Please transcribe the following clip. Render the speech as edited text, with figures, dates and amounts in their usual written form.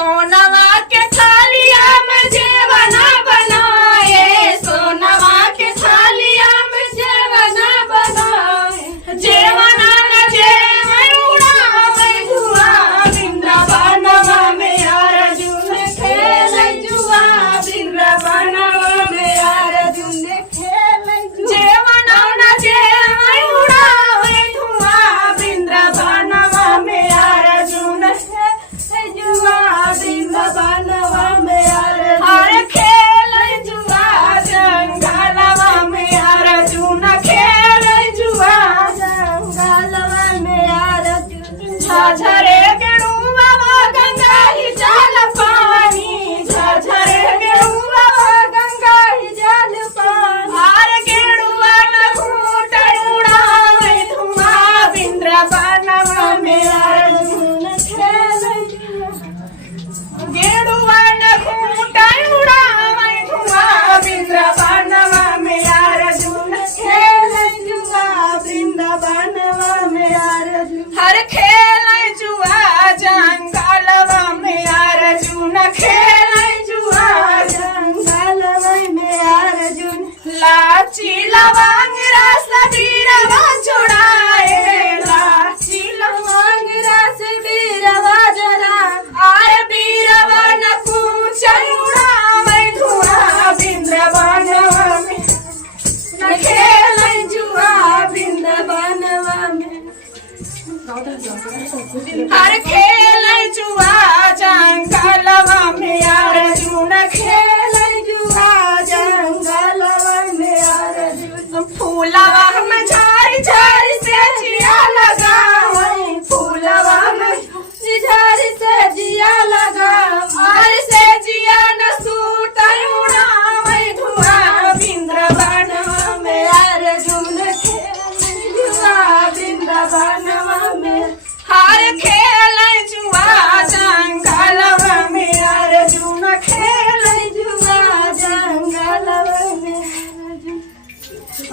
सोनवा के थालिया में जेवना बनाए, सोनवा के थालिया में जेवना बनाए, जेवना न जेवै उड़ावै जुआ, वृंदावनवा में अर्जुन खेलै जुआ, वृंदावनवा में अर्जुन खेलै जुआ, जेवना न जेवै उड़ावै जुआ, वृंदावनवा में अर्जुन खेलै जुआ, वृंदावनवा में अर्जुन खेलै जुआ, जंगलवा में अर्जुन खेलै जुआ, जंगलवा में अर्जुन झझरे गेरुआ गंगा ही जल पानी, झझरे गेरुआ गंगा ही जल पानी, हार गेरुआ न घूट उड़ावै धुआं, वृंदावनवा में अर्जुन खेलै जुआ, गेरुआ न घूट उड़ावै धुआं, वृंदावनवा में अर्जुन खेलै जुआ, वृंदावनवा में अर्जुन हर खेलै जुआ, जंगलवा में अर्जुन खेलै जुआ, जंगलवा में अर्जुन लाची लवंग रस बीरवा चुड़ाए, लाची लवंग रस बीरवा जरा, आर बीरवा न पूछ उड़ावै धुआं, वृंदावनवा में न खेलै जुआ, वृंदावनवा में हर खेलै जुआ, जंगलवा में अर्जुन खेलै जुआ, जंगलवा में अर्जुन फूलवा में झाड़ी झाड़ी से जिया लगावै, फूलवा में झाड़ी से जिया लगावै, से जिया न सूतै उड़ावै धुआं, वृंदावनवा में अर्जुन खेलै जुआ, वृंदावनवा में हर